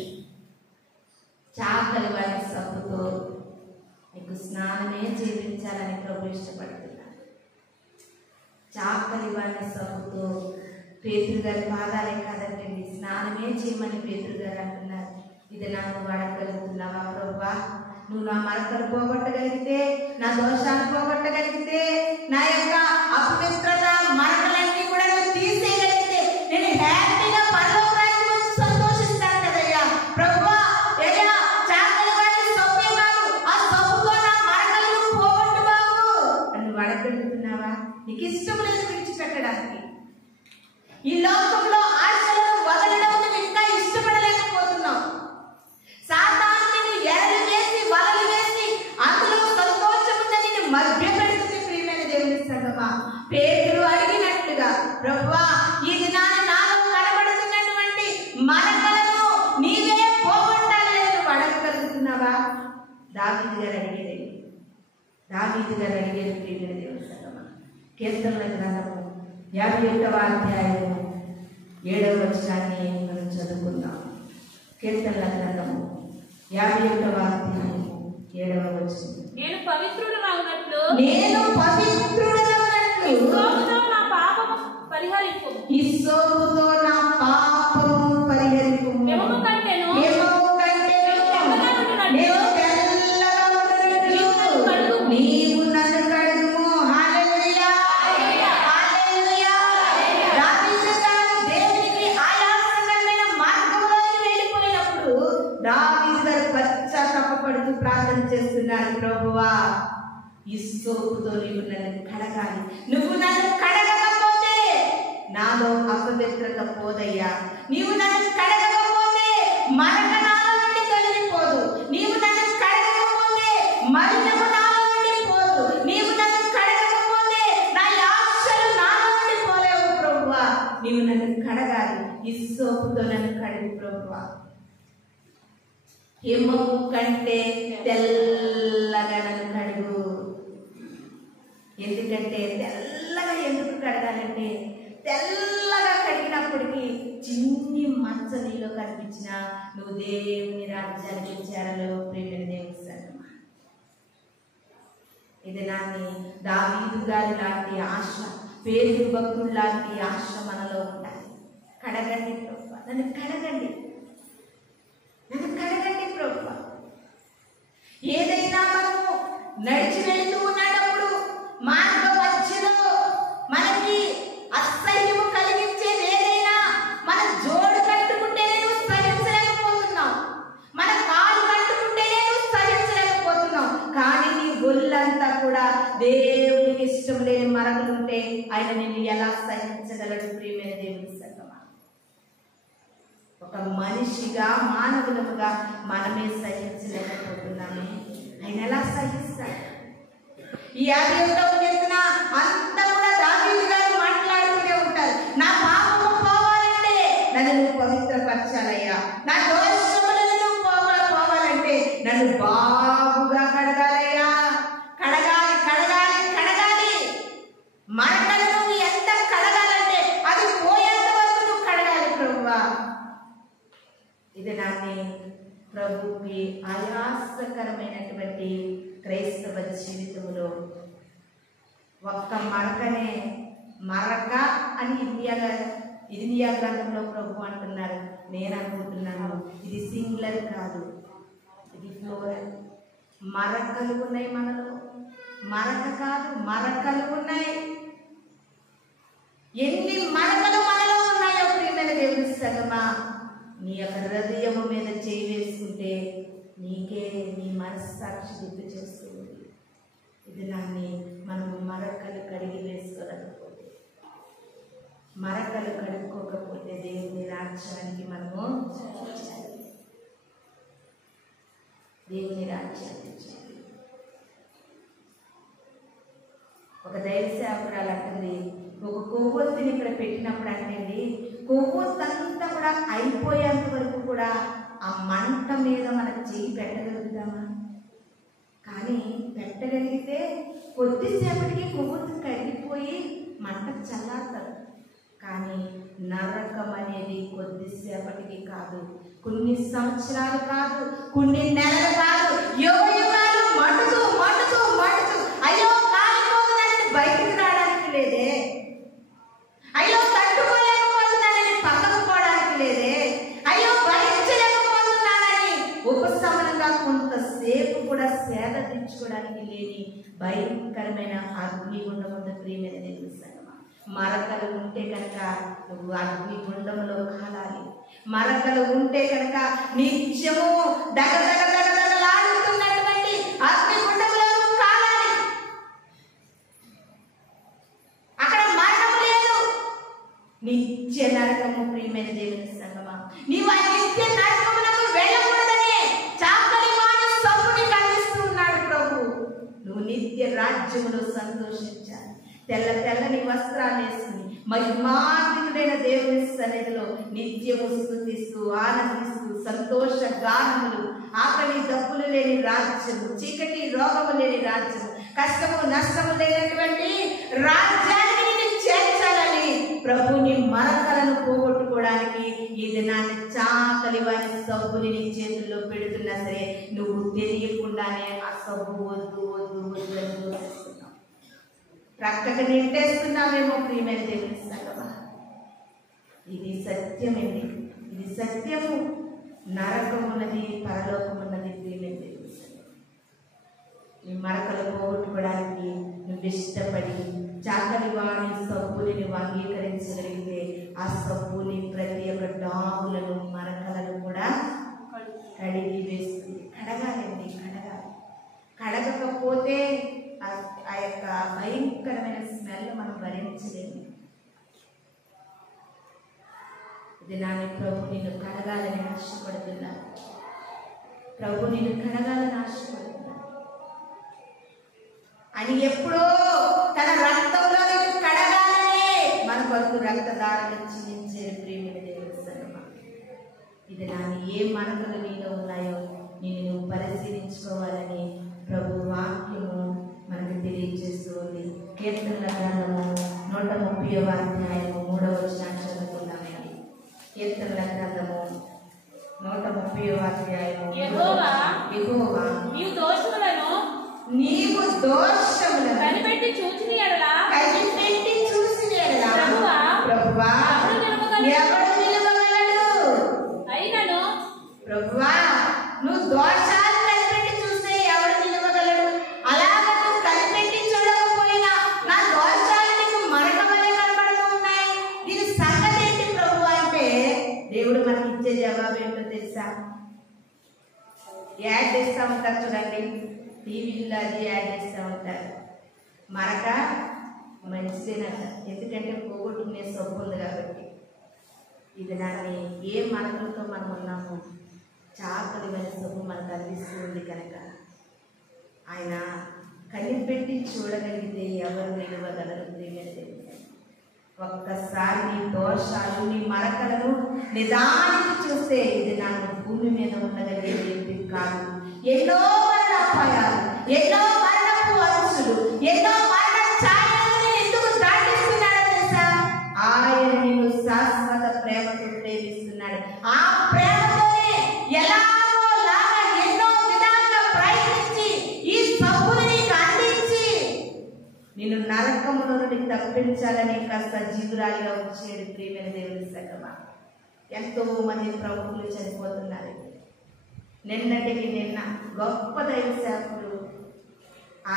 చాకలి వారి సబ్బుతో నీకు స్నానమే చేయించాలని ప్రభు ఇష్టపడుతున్నాడు. చాకలి వారి సబ్బుతో పేతురు గారి పాదాలే కాదండి, స్నానమే చేయమని పేతురు గారు అంటున్నారు. ఇది నాకు వాడగలుగుతున్నావా ప్రభా? నువ్వు నా మరకలు పోగొట్టగలిగితే, నా దోషాలు పోగొట్టగలిగితే, నా యొక్క అపవిత్రత మరకలన్నీ కూడా నువ్వు తీసేయగలిగితే నేను హ్యాపీగా పరలోకానికి వచ్చి సంతోషిస్తాను కదయ్యా ప్రభువా. అయ్యా చాకలి వారి సబ్బే కాదు, ఆ సబ్బుతో నా మరకలు పోగొట్టుకోవు అని వాడగలుగుతున్నావా? నీకు ఇష్టం లేదు విడిచిపెట్టడానికి. ఈ లోకంలో ఆశలను వదలడం ఇంకా ఇష్టపడలేకపోతున్నావు. సాతానుని ఎరలు వేసి వలలు వేసి అందులో సంతోషముందని నిన్ను మధ్య పెడుతుంది. ప్రియమైన దేవుని సంగమా, పేతురు అడిగినట్లుగా ప్రభువా ఈ దినాన్ని నాలో కనబడుతున్నటువంటి మరకలను నీవే పోగొట్టాలని నువ్వు అడగగలుగుతున్నావా? దావీదు గారు అడిగేది ప్రియమైన దేవుని సంగమా, కీర్తనల గ్రంథము 51వ అధ్యాయము 7వ వచనాన్ని మనం చదువుకుందాం. కీర్తనల గ్రంథము 51వ అధ్యాయము 7వ వచనం. నేను పవిత్రుడనగునట్లు హిస్సోపుతో నా పాపము పరిహరింపు. హిమము కంటెను నీవు నన్ను కడుగుము. హల్లెలూయా, హల్లెలూయా. దావీదు గారు దేవునికి ఆయాసకరమైన మార్గంలోకి వెళ్ళిపోయినప్పుడు దావీదు గారు పశ్చాత్తాపపడుతూ ప్రార్థన చేస్తున్నారు. ప్రభువా హిస్సోపుతో నీవు నన్ను కడగాలి. నువ్వు నన్ను కడగకపోతే నాలో అపవిత్రత పోదయ్యా. నీవు నన్ను కడగకపోతే మరక నాలో నుండి తొలగిపోదు. నీవు నన్ను కడగకపోతే మలినము నాలో నుండి పోదు. నీవు నన్ను కడగకపోతే నా ఆశలు నాలో నుండి పోలేవు ప్రభువా. నీవు నన్ను కడగాలి, హిస్సోపుతో నన్ను కడుగు ప్రభువా. హిమము కంటే తెల్లగా నన్ను కడుగు. ఎందుకంటే తెల్లగా ఎందుకు కడగాలంటే, తెల్లగా కడిగినప్పటికీ చిన్ని మచ్చ నీలో కనిపించినా నువ్వు దేవుని రాజ్యానికి చేరలేవు. ప్రియమైన దేవుని సంగమా, ఇది నాన్ని దావీదు గారి లాంటి ఆశ, పేతురు భక్తుడు లాంటి ఆశ మనలో ఉండాలి. కడగండి ప్రభువా, నన్ను కడగండి, నన్ను కడగండి ప్రభువా. ఏదైనా మనము నడిచి వెళ్తూ ఉన్నప్పుడు మార్గ మధ్యలో మనకి అసహ్యము కలిగించేది ఏదైనా మన జోడు కట్టుకుంటేనే నువ్వు సహించలేకపోతున్నావు, మన కాలు కట్టుకుంటేనే నువ్వు సహించలేకపోతున్నావు. కానీ నీ ఒళ్ళంతా కూడా దేవునికి ఇష్టం లేని మరకలుంటే ఆయన నిన్ను ఎలా సహించగలడు? ప్రియమైన దేవుని సంగమా, ఒక మనిషిగా మానవులముగా మనమే సహించలేకపోతున్నామే, ఆయన ఎలా సహిస్తాడు? ఈ 51వ కీర్తన అంతా కూడా దావీదు గారు మాట్లాడుతూనే ఉంటారు. నా పాపము పోవాలంటే నన్ను నువ్వు పవిత్రపరచాలయ్యా, నా దోషములను నువ్వు పోవాలంటే నన్ను బాగుగా కడగాలయ్యా. కడగాలి, కడగాలి, కడగాలి. మరకలు నువ్వు ఎంత కడగాలంటే అది పోయేంత వరకు నువ్వు కడగాలి ప్రభువా. ఇది నాన్ని ప్రభుకి ఆయాసకరమైనటువంటి క్రైస్తవ జీవితంలో ఒక్క మరకనే మరక అని ఇర్మియా గ్రంథంలో ప్రభు అంటున్నారు. నేను అనుకుంటున్నాను ఇది సింగులర్ కాదు, ఇది ఫ్లోరల్. మరకలు ఉన్నాయి మనలో, మరక కాదు మరకలు ఉన్నాయి. ఎన్ని మరకలు మనలో ఉన్నాయో ప్రియమైన దేవుని సంగమా, నీ యొక్క హృదయం మీద చేయి వేసుకుంటే నీకే నీ మనస్సాక్షి గుర్తు చేస్తుంది. ఇది నాన్ని మనము మరకలు కడిగి వేసుకోలేకపోతే, మరకలు కడుక్కోకపోతే దేవుని రాజ్యానికి మనము దేవుని రాజ్యాన్ని చేయాలి. ఒక దైవ సేవకురాలు అంటుంది, ఒక కొవ్వొత్తిని ఇక్కడ పెట్టినప్పుడు అంటండి, కొవ్వొత్తంతా కూడా అయిపోయేంత వరకు కూడా ఆ మంట మీద మనం చేయి పెట్టగలుగుతామా? కానీ పెట్టగలిగితే కొద్దిసేపటికి కొవ్వొత్తు కరిగిపోయి మంట చల్లారుతారు. కానీ నరకం అనేది కొద్దిసేపటికి కాదు, కొన్ని సంవత్సరాలు కాదు, కొన్ని నెలలు కాదు, యుగాలు మండుతూ మండుతూ మండుతూ అయ్యో కాలిపోతుందని బయటకు రావడానికి లేదే, అయ్యో తట్టుకోలేకపోతున్నానని పక్కకు పోవడానికి లేదే, అయ్యో భరించలేకపోతున్నానని ఉపశమనంగా కొంతసేపు కూడా సేద తీర్చుకోవడానికి లేని భయంకరమైన అగ్నిగుండం ఉంది ప్రియమైన దేవుని సంగమా. మరకలు ఉంటే కనుక నువ్వు అగ్నిగుండంలో కాలాలి. మరకలు ఉంటే కనుక నిత్యము దగదగదగదగలాడుతున్నటువంటి అగ్నిగుండంలో కాలాలి. అక్కడ మరణం లేదు, నిత్య నరకము ప్రియమైన దేవుని సంగమా. నీవు ఆ నిత్య నరకమునకు వెళ్ళకూడదని చాకలి వాడి సబ్బుని కలిగిస్తూ ఉన్నాడు ప్రభు. నువ్వు నిత్య రాజ్యములో సంతోషించాలి. తెల్ల తెల్లని వస్త్రాలు వేసుకుని మహిమాన్వితుడైన దేవుని సన్నిధిలో నిత్యము స్తుతిస్తూ ఆనందిస్తూ సంతోష గానములు, ఆకలి దప్పులు లేని రాజ్యము, చీకటి రోగము లేని రాజ్యము, కష్టము నష్టము లేనటువంటి రాజ్యానికి నిన్ను చేర్చాలని ప్రభుని మరకలను పోగొట్టుకోవడానికి ఈ దినాన్ని చాకలి వారి సబ్బుని నీ చేతుల్లో పెడుతున్నా సరే నువ్వు తెలియకుండానే ఆ సబ్బు వద్దు వద్దు వద్దు అని చూపిస్తున్నావు. ప్రక్కకు నింటేస్తున్నావేమో ప్రియమైన దేవుని సంగమా. ఇది సత్యమేంటి? ఇది సత్యము. నరకమున్నది, పరలోకమున్నది ప్రియమైన దేవుని సంగమా. నీ మరకలు పోగొట్టుకోవడానికి నువ్వు ఇష్టపడి చాకలి వాడి సబ్బుని నువ్వు అంగీకరించగలిగితే ఆ సబ్బుని ప్రతి ఒక్క డాగులను మరకలను కూడా కడిగి వేస్తుంది. కడగాలండి, కడగాలి. కడగకపోతే ఆ యొక్క భయంకరమైన స్మెల్ మనం భరించలేము. ఇది నాని ప్రభు నిన్ను కడగాలని ఆశపడుతున్నాను. ప్రభు నిన్ను కడగాలని ఆశపడుతున్నాను అని ఎప్పుడో తన రక్తంలో నిన్ను కడగాలని మన కొరకు రక్తదానం చిందించే ప్రియమైన దేవుని సంగమా. ఇది నాని ఏ మనకులు నీలో ఉన్నాయో నేను నువ్వు పరిశీలించుకోవాలని ప్రభు వాక్యము మనకు తెలియజేస్తుంది. కీర్తనల గ్రంథము 130వ అధ్యాయము 3వ వచనాన్ని చదువుకుందామండి. కీర్తనల గ్రంథము 130వ అధ్యాయము. యెహోవా నీవు దోషములను కనిపెట్టి చూసిన యెడల ప్రభువా ఎవడు నిలవగలడు? అయినను ప్రభువా నువ్వు దోషాలు కనిపెట్టి చూస్తే ఎవడు నిలవగలడు? అలాగే నువ్వు కనిపెట్టి చూడకపోయినా నా దోషాలు నీకు మరక వలె కనబడుతూ ఉన్నాయి. దీని సంగతి ఏంటి ప్రభు అంటే దేవుడు మనకి ఇచ్చే జవాబు ఏంటో తెలుసా? యాడ్ చేస్తూ ఉంటారు చూడండి, టీవీలో అది యాడ్ చేస్తూ ఉంటారు. మరక మంచిదేనట, ఎందుకంటే పోగొట్టుకునే సొప్పు ఉంది కాబట్టి. ఇది దాన్ని ఏ మరకలతో మనం ఉన్నాము, చాకలి వల్ల సొప్పు మనకు అందిస్తుంది కనుక ఆయన కనిపెట్టి చూడగలిగితే ఎవరు నిలవగలరు? ఒక్కసారి నీ దోషాలు నీ మరకలను నిదానికి చూస్తే ఇది నాకు భూమి మీద ఉండగలిగే వ్యక్తి కాదు. ఎన్నో మరణాపాయాలు, ఎన్నో మరణపు అంచులు, ఎన్నో మరణ ఛాయలను ఎందుకు దాటిస్తున్నాడో తెలుసా? ఆయన నిన్ను శాశ్వత ప్రేమతో ప్రేమిస్తున్నాడు. ఆ ప్రేమతోనే ఎలాగో లాగా ఎన్నో విధాలుగా ప్రయత్నించి ఈ సబ్బుని నీకు అందించి నిన్ను నరకములో నుండి తప్పించాలని కాస్త జీవురాలిగా వచ్చేది ప్రియమైన దేవుని సంగమా. ఎంతో మంది ప్రముఖులు చనిపోతున్నారు. నిన్నటికి నిన్న గొప్ప దైవ సేవకుడు,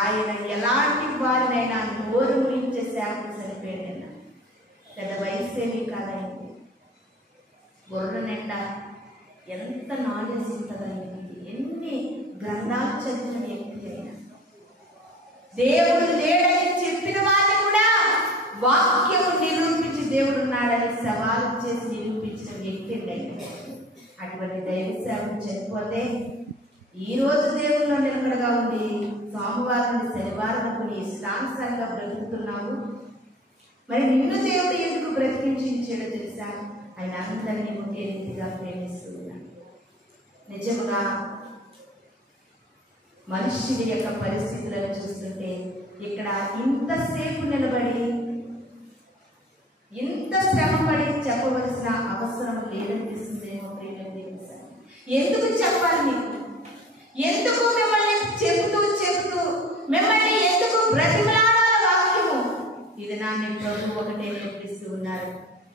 ఆయన ఎలాంటి వారినైనా నోరు ముయించే సేవకుడు చనిపోయాడు. నిన్న పెద్ద వయసేమి కాదైంది, బుర్ర నిండా ఎంత నాలెడ్జ్ ఉంటుందండి, ఎన్ని గ్రంథాలు చదివిన వ్యక్తి అయినా. దేవుడు లేడని చెప్పిన వాళ్ళు కూడా వాక్యము నిరూపించి దేవుడు ఉన్నాడని సవాలు చేసి నిరూపించిన వ్యక్తి అయినా. అటువంటి దైవ సేవకు చనిపోతే ఈరోజు దేవుల్లో నిలకడగా ఉండి సోమవారం నుండి శనివారం కొన్ని ఇష్టానుసారంగా బ్రతుకుతున్నాము. మరి నిన్ను దేవుడు ఎందుకు బ్రతికించాడో తెలుసా? ఆయన అందరినీ ఒకే రీతిగా ప్రేమిస్తున్నాడు. నిజంగా మనుష్యుడి యొక్క పరిస్థితులను చూస్తుంటే ఇక్కడ ఇంతసేపు నిలబడి ఇంత శ్రమపడి చెప్పవలసిన అవసరం లేదనిపిస్తుందేమో. ఎందుకు చెప్పాలి మీకు? ఎందుకు మిమ్మల్ని చెబుతూ మిమ్మల్ని ఎందుకు బ్రతిమలాడాల వాక్యము? ఇది నాన్న ప్రభు ఒకటే నేర్పిస్తూ ఉన్నారు.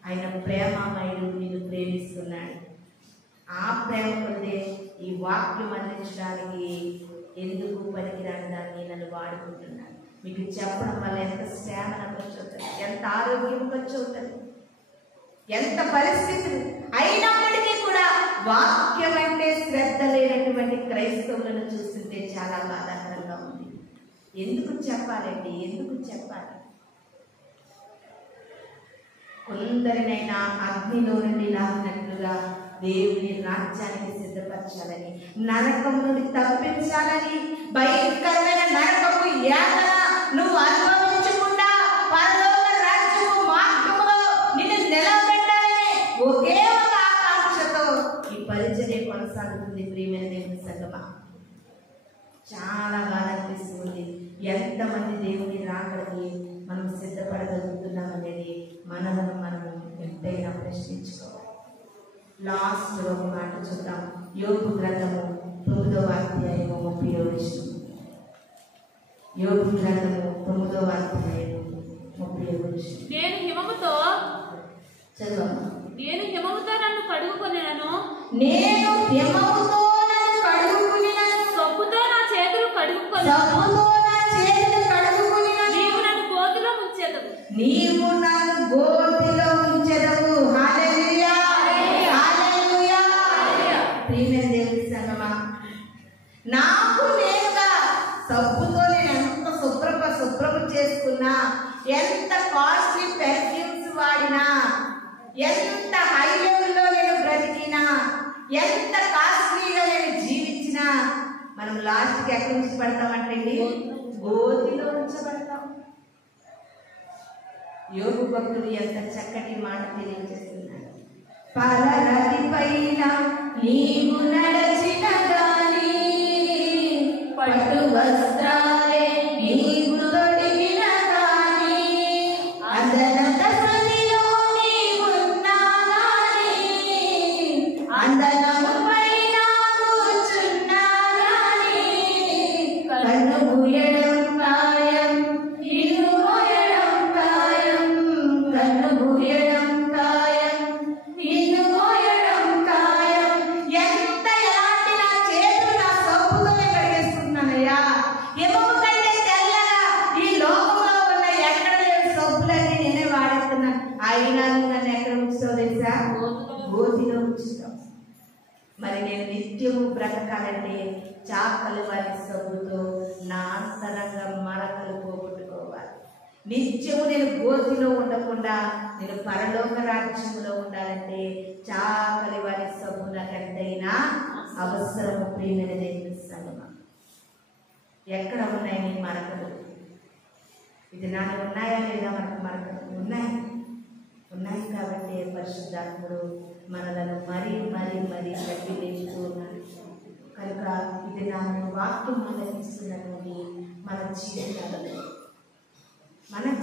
ఆయన ప్రేమమయుడు, నిన్ను ప్రేమిస్తున్నాడు. ఆ ప్రేమ కొద్దే ఈ వాక్యం అందించడానికి ఎందుకు పనికిరాని దాన్ని నన్ను వాడుకుంటున్నాను. మీకు చెప్పడం వల్ల ఎంత శ్రమ ఖర్చు అవుతుంది, ఎంత ఆరోగ్యం ఖర్చు అవుతుంది, ఎంత పరిస్థితులు అయినప్పటికీ కూడా వాక్యం అంటే శ్రద్ధ లేనటువంటి క్రైస్తవులను చూస్తుంటే చాలా బాధాకరంగా ఉంది. ఎందుకు చెప్పాలండి? ఎందుకు చెప్పాలి? కొందరినైనా అగ్నిలో నుండి లాగినట్లుగా దేవుని రాజ్యానికి సిద్ధపరచాలని, నరకం నుండి తప్పించాలని, భయంకరమైన నరకము యాతన నువ్వు అనుభవించకుండా పరలోక రాజ్యము మార్గములో నిన్ను నిలబెట్టాలని ఒకే ఒక ఆకాంక్షతో ఈ పరిచర్య కొనసాగుతుంది. ప్రియమైన దేవుని సంగమా, చాలా బాధ అనిపిస్తుంది. ఎంతమంది దేవుని రాకడికి మనం సిద్ధపడగలుగుతున్నాం అనేది మనలను మనం ఎంతైనా ప్రశ్నించుకోవాలి. లాస్ట్ ఒక మాట చూద్దాం. యోబు గ్రంథము 9వ అధ్యాయము 30వ వచనం. యోబు గ్రంథము 9వ అధ్యాయము 30వ వచనం. నేను హిమముతో చదవమ్మా. నేను హిమముతో నన్ను కడుగుకొనినను, నేను హిమముతో నన్ను కడుగుకొనినను, సబ్బుతో నా చేతులు కడుగుకొనినను, నీవు నన్ను గోతిలో ముంచెదవు, నీవు నన్ను గోతిలో ఉంచెదవు. హల్లెలూయా, హల్లెలూయా. ప్రియమైన దేవుని సంగమా, నాకు నేనుగా సబ్బుతో నేను ఎంత శుభ్రము చేసుకున్నా, ఎంత కాస్ట్లీ పెర్ఫ్యూమ్స్ వాడినా, ఎంత హై లెవెల్లో నేను బ్రతికినా, ఎంత కాస్ట్లీగా నేను జీవించినా, మనం లాస్ట్కి ఎక్కడి నుంచి పడతామంటే గోతిలో ఉంచబడతాం. యోగు భక్తుడు ఎంత చక్కటి మాట తెలియజేస్తున్నాడు. పాలనది పైన నీవు నడచిన గాని, పట్టు వస్త్రాలే నీవు తొడిగిన గాని, అందనంత సన్నిలో నీవున్నా గాని, అందనము పైన కూర్చున్నా గాని, కన్ను మూయడం ఖాయం, నిన్ను మోయడం ఖాయం, కన్ను మూయడం ఖాయం, నిన్ను మోయడం ఖాయం. ఎంత ఎలాంటి నా చేతులు నా సబ్బుతోనే కడిగేసుకుంటున్నానయ్యా. ఎముక కంటే తెల్లగా ఈ లోకంలో ఉన్న ఎక్కడ లేని సబ్బులన్నీ నేనే వాడేస్తున్నాను. అయినా నన్ను ఎక్కడ ఉంచుతావు తెలుసా? గోతిలో ఉంచుతావు. మరి నేను నిత్యము బ్రతకాలంటే చాకలి వారి సబ్బుతో నా అంతరంగ మరకలు పోగొట్టుకోవాలి. నిత్యము నేను గోతిలో ఉండకుండా నేను పరలోక రాజ్యంలో ఉండాలంటే చాకలి వారి సబ్బు నాకెంతైనా అవసరము. ప్రియమైన దేవుని సంగమా, ఎక్కడ ఉన్నాయి నీ మరకలు? ఇది నాన్న ఉన్నాయా లేదా? మనకు మరకలు ఉన్నాయి కాబట్టి పరిశుద్ధాత్ముడు మనలను మరీ తగ్గి లేచుతూ ఉన్నాడు. కనుక ఇది నాన్న వాక్యం ఆలోచిస్తున్నటువంటి మన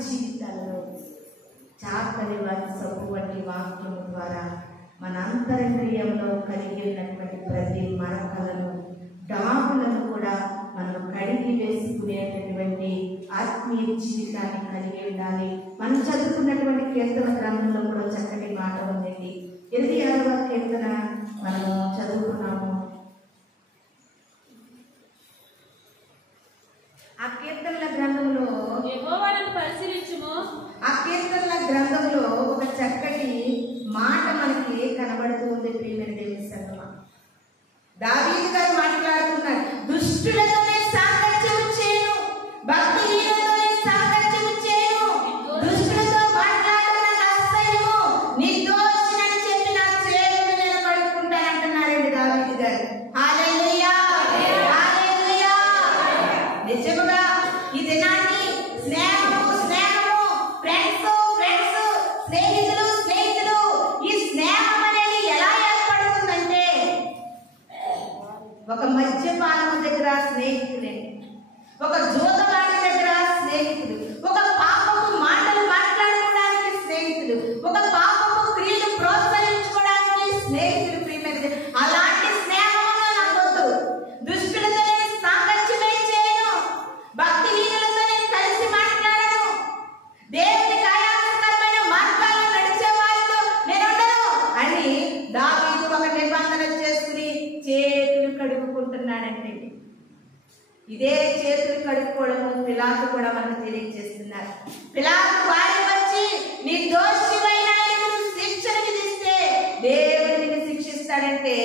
జీవితాలలో చాకలి వారి సబ్బు వంటి వాక్యం ద్వారా మన అంతరింద్రియంలో కలిగి ఉన్నటువంటి ప్రతి మరకలను, డాములను కూడా మనం కడిగి వేసుకునేటటువంటి ఆత్మీయ జీవితాన్ని కలిగి ఉండాలి. మనం చదువుకున్నటువంటి కీర్తన గ్రంథంలో కూడా చక్కటి మాట ఉందండి. 26వ కీర్తన మనము చదువుకున్నాము. ఆ కీర్తనల గ్రంథంలో యెహోవాను పరిశీలించుము, ఆ కీర్తనల గ్రంథంలో ఒక చక్కటి మాట మనకి కనబడుతూ ఉంది. ప్రియమైన దేవుని సంగమా, దావీదు గారు మాట్లాడుతున్నారు, దుష్టులతో నేను సాంగత్యం చేయను, భక్తిహీనులతో నేను సాంగత్యం చేయను, దుష్టులతో మాట్లాడడం నాకు అసహ్యము, నిర్దోషినని చెప్పి నా చేతులు నేను కడుక్కుంటాను అంటున్నారండి దావీదు గారు. హల్లెలూయా, హల్లెలూయా. నిజముగా ఈ దినాన్ని స్నేహము స్నేహితులు ఈ స్నేహం అనేది ఎలా ఏర్పడుతుందంటే ఒక మద్యపానం దగ్గర స్నేహితులే, ఒక జూదగాడి దగ్గర స్నేహితులు, ఒక పాపపు మాటలు మాట్లాడుకోవడానికి స్నేహితులు, ఒక పాపపు క్రియలు ప్రోత్సహించుకోవడానికి స్నేహితులు. ప్రియమైనది, అలాంటి స్నేహమును నమ్మొద్దు. దుష్టులతో నేను సాంగత్యమే చేయను, భక్తిహీనులతో నేను కలిసి మాట్లాడను, దేవునికి ఆయాసకరమైన మార్గాల్లో నడిచే వారితో నేను ఉండను అని దావీదు ఒక నిబంధన చేసుకుని చేతులు కడుక్కుంటున్నాడంటే, ఇదే చేతులు కడుక్కోవడము పిలాతు కూడా మనకు తెలియజేస్తున్నారు. పిలాతు భార్య వచ్చి నిర్దోషివైన ఆయనకు శిక్షణ విధిస్తే దేవుడిని శిక్షిస్తాడంటే,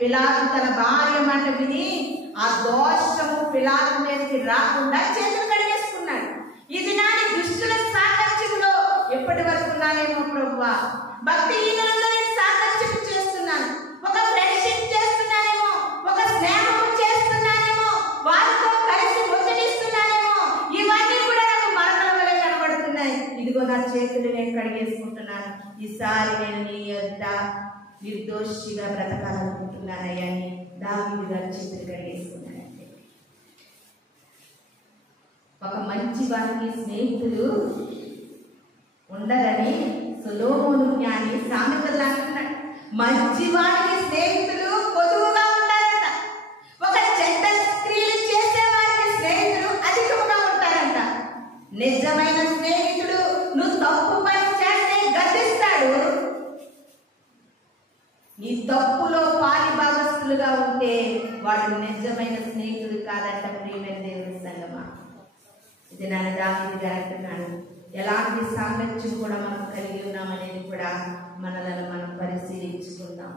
పిలాతు తన భార్య మాట విని ఆ దోషము పిలాతు మీదకి రాకుండా చేతులు కడిగేసుకున్నాడు. ఇది నాని దుష్టుల సాంగత్యములో ఎప్పటి వరకు ఉన్నానేమో ప్రభువా, భక్తిహీనులతో నేను సాంగత్యం చేస్తున్నాను, ఒక ఫ్రెండ్షిప్ చేస్తున్నానేమో, ఒక స్నేహం చేస్తున్నానేమో, వారితో కలిసి ముచ్చటిస్తున్నానేమో, ఇవన్నీ కూడా నాకు మరణం వలె కనబడుతున్నాయి. ఇదిగో నా చేతులు నేను కడిగేసుకుంటున్నాను, ఈసారి నేను నీ యొద్ద నిర్దోషిగా బ్రతకాలనుకుంటున్నానయ్యా అని దావీదు గారు చేతులు కడిగేసుకున్నాడంటే, ఒక మంచి వారికి స్నేహితులు ఉండరని సొలొమోను జ్ఞాని సామెతలు అంటున్నాడు. మంచి వారికి స్నేహితులు పొదువుగా ఉంటారంట, ఒక చెడ్డ క్రియలు చేసే వారికి స్నేహితులు అధికముగా ఉంటారంట. నిజమైన స్నేహితుడు నువ్వు తప్పు పని చేస్తే గద్దిస్తాడు, నీ తప్పులో పాలి భాగస్తులుగా ఉంటే వాడు నిజమైన స్నేహితుడు కాదంట. ప్రియమైన దేవుని సంగమా, ఇది నన్ను దావీదు గారు అంటున్నాడు. ఎలాంటి సాంగత్యం కూడా మనం కలిగి ఉన్నామనేది కూడా మనలను మనం పరిశీలించుకుందాం.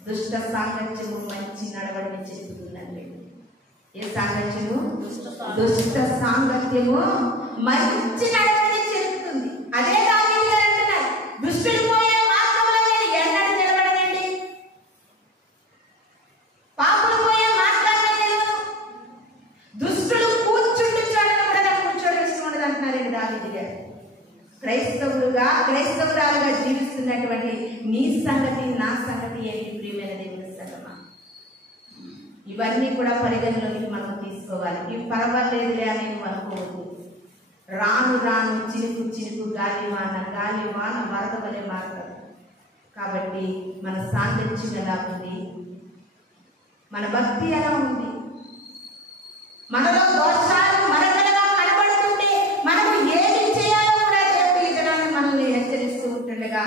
దుష్ట సాంగత్యము మంచి నడవడిని చెబుతుందండి. ఏ సాంగత్యము? దుష్ట సాంగత్యము మంచి నడవడిని చెబుతుంది. అదే దావీదు గారు అంటున్నారు, దుష్టులు పోయే మార్గంలో నేను ఎన్నడూ నిలబడనండి, పాపులు పోయే మార్గాల్లో నిలవను, దుష్టులు కూర్చుండి చూడడం కూడా నాకు కూర్చోవడం ఇష్టం ఉండదు అంటున్నారండి దావీదు గారు. క్రైస్తవురాలుగా జీవిస్తున్నటువంటి నీ సంగతి నా సంగతి ఏంటి ప్రియమైన దేవుని సంగమా? ఇవన్నీ కూడా పరిగణలోకి మనం తీసుకోవాలి. ఇవి పర్వాలేదులే అని అనుకోవద్దు. రాను రాను చినుకు గాలివాన వరద వలె మారుతారు. కాబట్టి మన సాంగత్యం ఎలా ఉంది, మన భక్తి ఎలా ఉంది, మనలో దోషాలు మనకలుగా కనబడుతుంటే మనము ఏమి చేయాలో కూడా చెప్పి ఇతరులను మనల్ని హెచ్చరిస్తూ ఉంటుండగా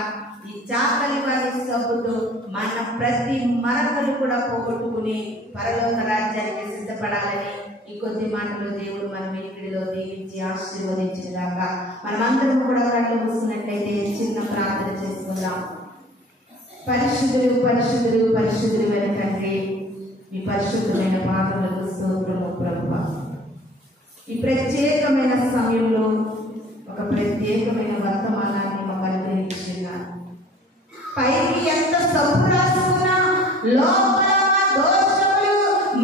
ఈ చాకలి వారి సబ్బుతో మన ప్రతి మరకలు కూడా పోగొట్టుకుని పరలోక రాజ్యానికి సిద్ధపడాలని ఈ కొద్ది మాటలు దేవుడు మన వెనుకడిలో దీవించి ఆశీర్వదించినగాక. మనమందరం కూడా కళ్ళు మూసుకున్నట్లయితే చిన్న ప్రార్థన చేసుకుందాం. పరిశుద్ధులు అయిన తండ్రి, మీ పరిశుద్ధమైన పాదములకు స్తోత్రము ప్రభువా. ఈ ప్రత్యేకమైన సమయంలో ఒక ప్రత్యేకమైన వర్తమానాన్ని మాకు అనుగ్రహించున్నారు. పైకి ఎంత సబ్బు రాసుకున్నా లోపల దోషములు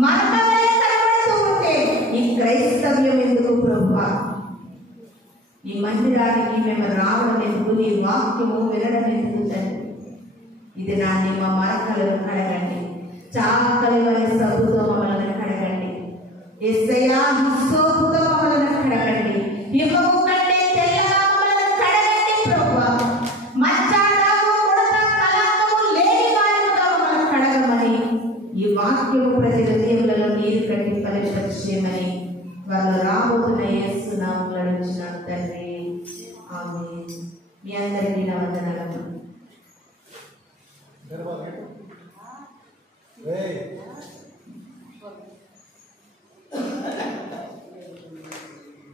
మరణమే కనబడుతూ ఉంటే ఈ క్రైస్తవ్యం ఎందుకు ప్రభువా? ఈ మందిరానికి మేము రావడం ఎందుకు, నీ వాక్యము వినడం ఎందుకు తండ్రి? ఇది నాన్ని మా మరకలను కడగండి, చాకలి వారి సబ్బుతో మమ్మల్ని కడగండి, యేసయ్యా హిస్సోపుతో మమ్మల్ని కడగండి, హిమము కంటే తెల్లగా మమ్మల్ని కడగండి ప్రభువా. మచ్చడాము ముడత కళంకము లేని వారిగా మమ్మల్ని కడగమని ఈ వాక్యము ప్రతి హృదయములలో నీరు కట్టి పరిపరిచేయమని వాళ్ళు రాబోతున్న యేసు నామములో అడుగుచున్నాను తండ్రి, ఆమేన్. మీ అందరికీ నా వందనాలు. Hey.